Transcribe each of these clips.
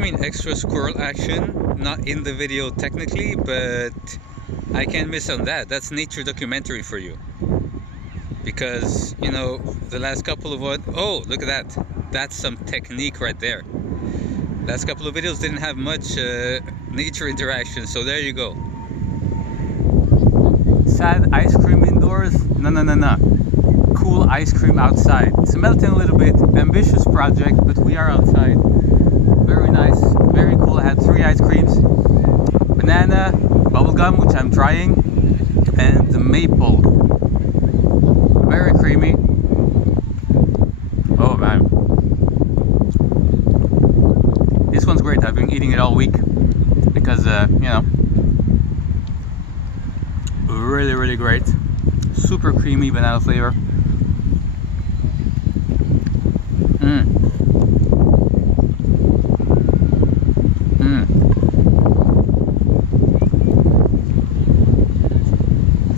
mean extra squirrel action, not in the video technically, but I can't miss on that. That's nature documentary for you. Because, you know, the last couple of oh, look at that. That's some technique right there. Last couple of videos didn't have much nature interaction, so there you go. Sad ice cream indoors? No. Cool ice cream outside. It's melting a little bit. Ambitious project, but we are outside. Very nice, very cool. I had 3 ice creams. Banana, bubblegum, which I'm trying, and the maple. Very creamy. Oh man. This one's great. I've been eating it all week because, you know, really great. Super creamy banana flavor.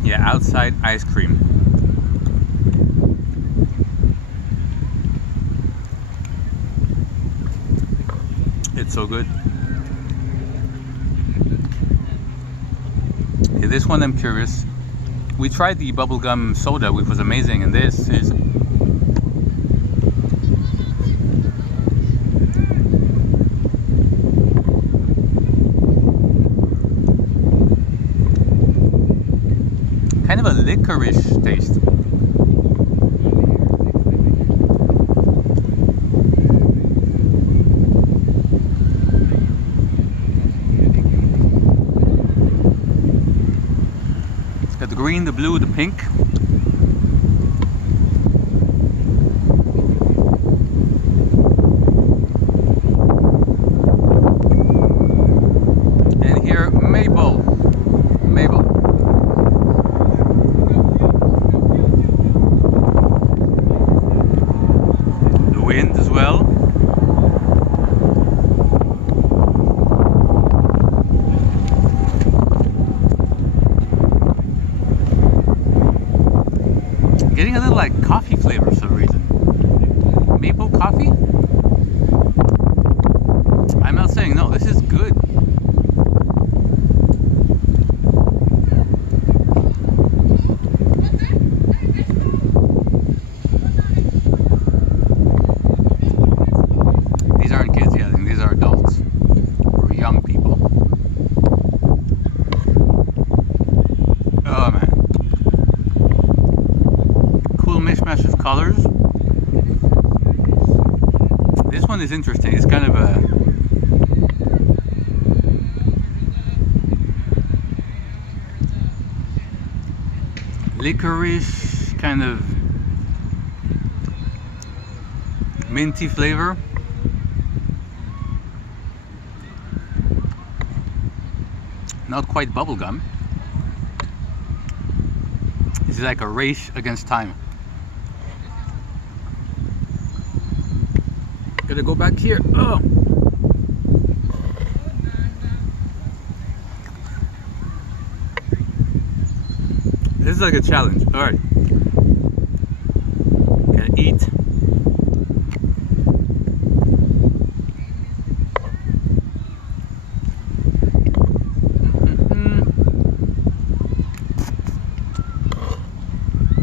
Yeah, outside ice cream. It's so good. Okay, this one I'm curious. We tried the bubblegum soda, which was amazing, and this is kind of a licorice taste. It's got the green, the blue, the pink. And here, maple. Wind as well. Getting a little like coffee flavor for some reason. Maple coffee? I'm not saying no, this is good. Mishmash of colors. This one is interesting. It's kind of a licorice, kind of minty flavor. Not quite bubblegum. This is like a race against time. Gotta go back here. Oh! This is like a challenge. Alright. Gotta eat.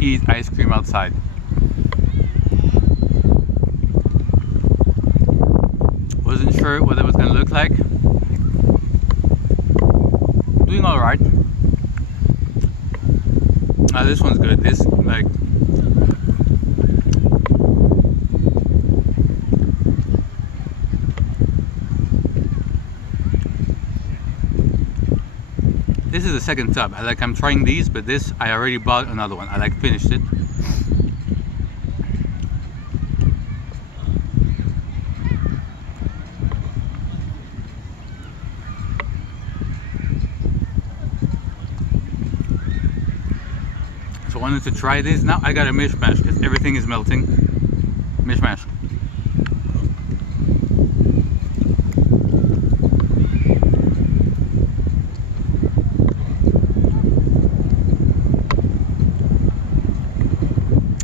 Eat ice cream outside. Wasn't sure what it was gonna look like. Doing all right. This one's good. This like this is the second tub. I'm trying these, but this I already bought another one. I finished it. So I wanted to try this. Now I got a mishmash because everything is melting. Mishmash.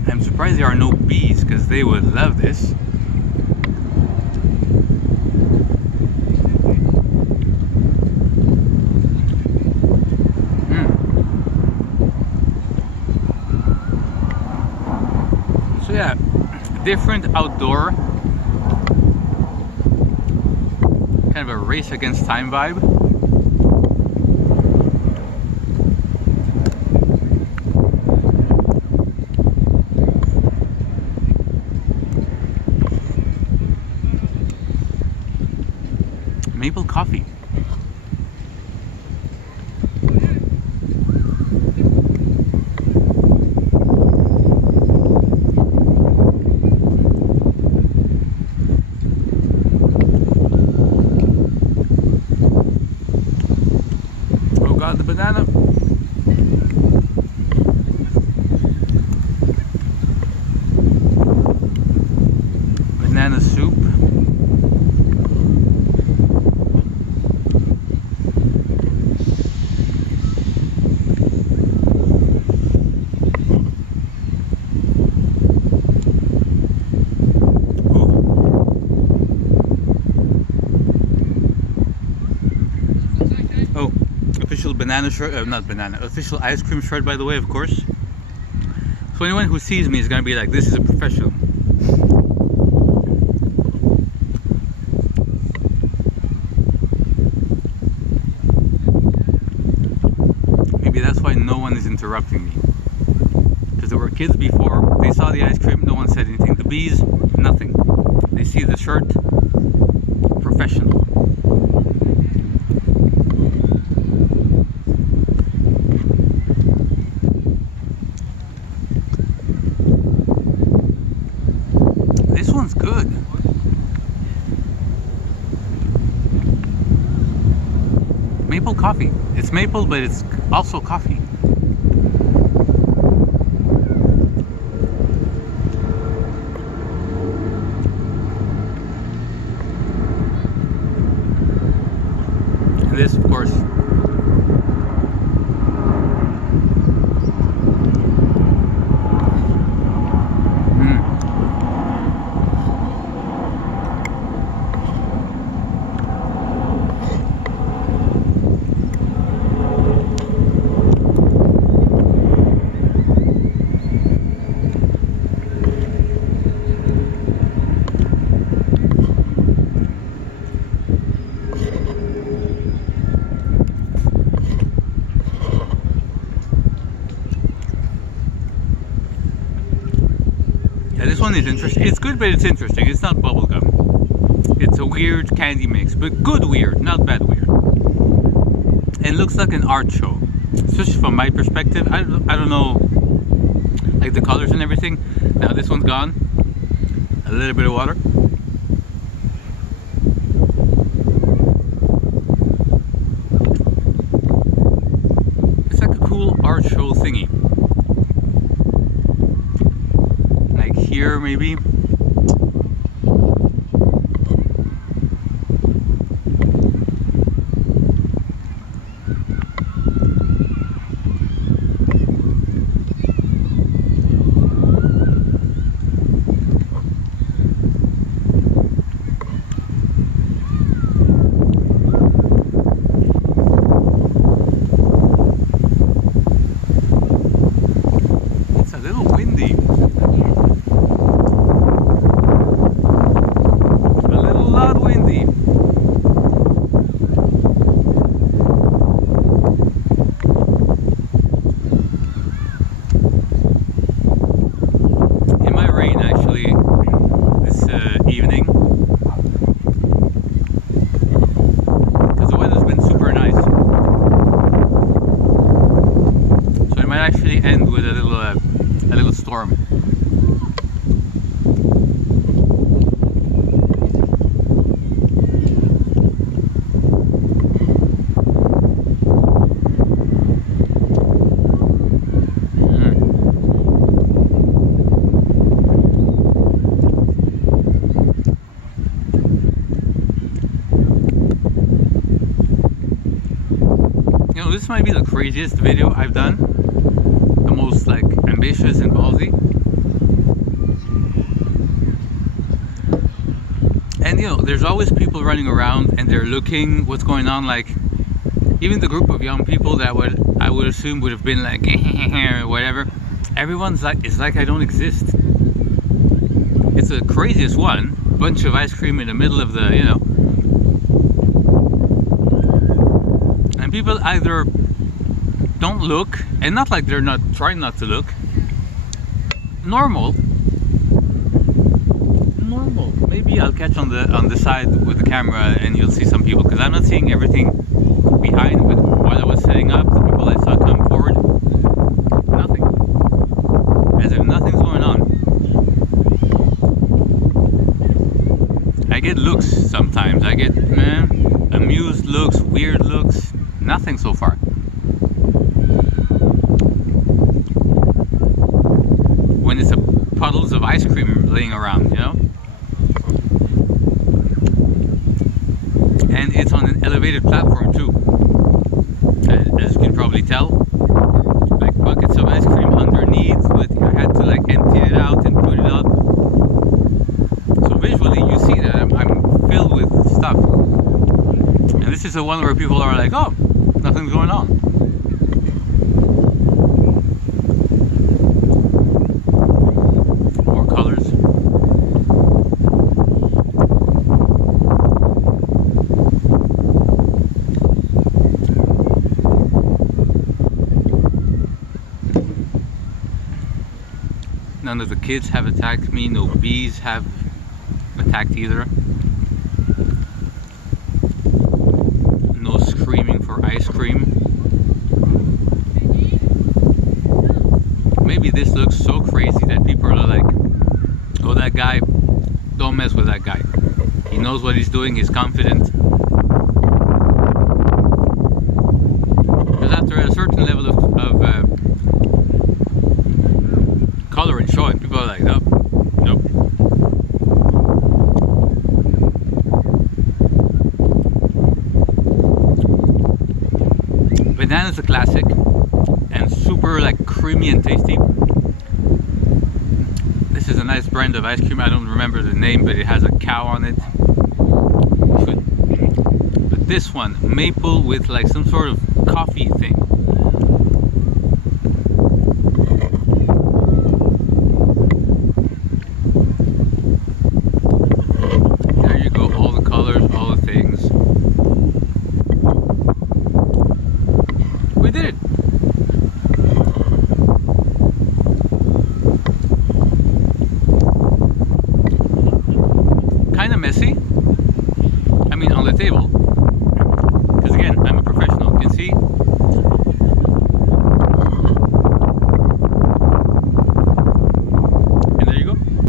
I'm surprised there are no bees because they would love this. yeah, different outdoor, kind of a race against time vibe. Maple coffee. Oh god, the banana. Banana soup. Oh, official banana shirt, not banana, official ice cream shirt, by the way, of course. So anyone who sees me is gonna be like, this is a professional. Maybe that's why no one is interrupting me. Because there were kids before, they saw the ice cream, no one said anything. The bees, nothing. They see the shirt, professional. This one's good. Maple coffee. It's maple, but it's also coffee. And this, of course, yeah, this one is interesting. It's good, but it's interesting. It's not bubblegum. It's a weird candy mix, but good weird, not bad weird. And looks like an art show, especially from my perspective. I don't know, like the colors and everything. Now this one's gone. A little bit of water. It's like a cool art show thingy. Like here, maybe. End with a little storm. You know, this might be the craziest video I've done. The most like ambitious and ballsy. And you know, there's always people running around and they're looking what's going on, like even the group of young people that I would assume would have been like whatever. Everyone's like, it's like I don't exist. It's the craziest one. Bunch of ice cream in the middle of the, you know. And people either don't look, and not like they're not trying not to look. Normal. Maybe I'll catch on the side with the camera and you'll see some people, because I'm not seeing everything behind, but while I was setting up, the people I saw come forward, nothing. As if nothing's going on. I get looks sometimes. I get amused looks, weird looks. Nothing so far. When it's puddles of ice cream laying around, you know? And it's on an elevated platform too, as you can probably tell. Like buckets of ice cream underneath, with I had to like empty it out and put it up. So visually you see that I'm filled with stuff. And this is the one where people are like, oh, nothing's going on. More colors. None of the kids have attacked me, no bees have attacked either. No screaming for ice cream. Maybe this looks so crazy that people are like, oh, that guy, don't mess with that guy. He knows what he's doing, he's confident. Because after a certain level of color and show, and people are like, nope, nope. Banana's a classic, and super like creamy and tasty. This is a nice brand of ice cream. I don't remember the name, but it has a cow on it. Good. But this one, maple with like some sort of coffee thing.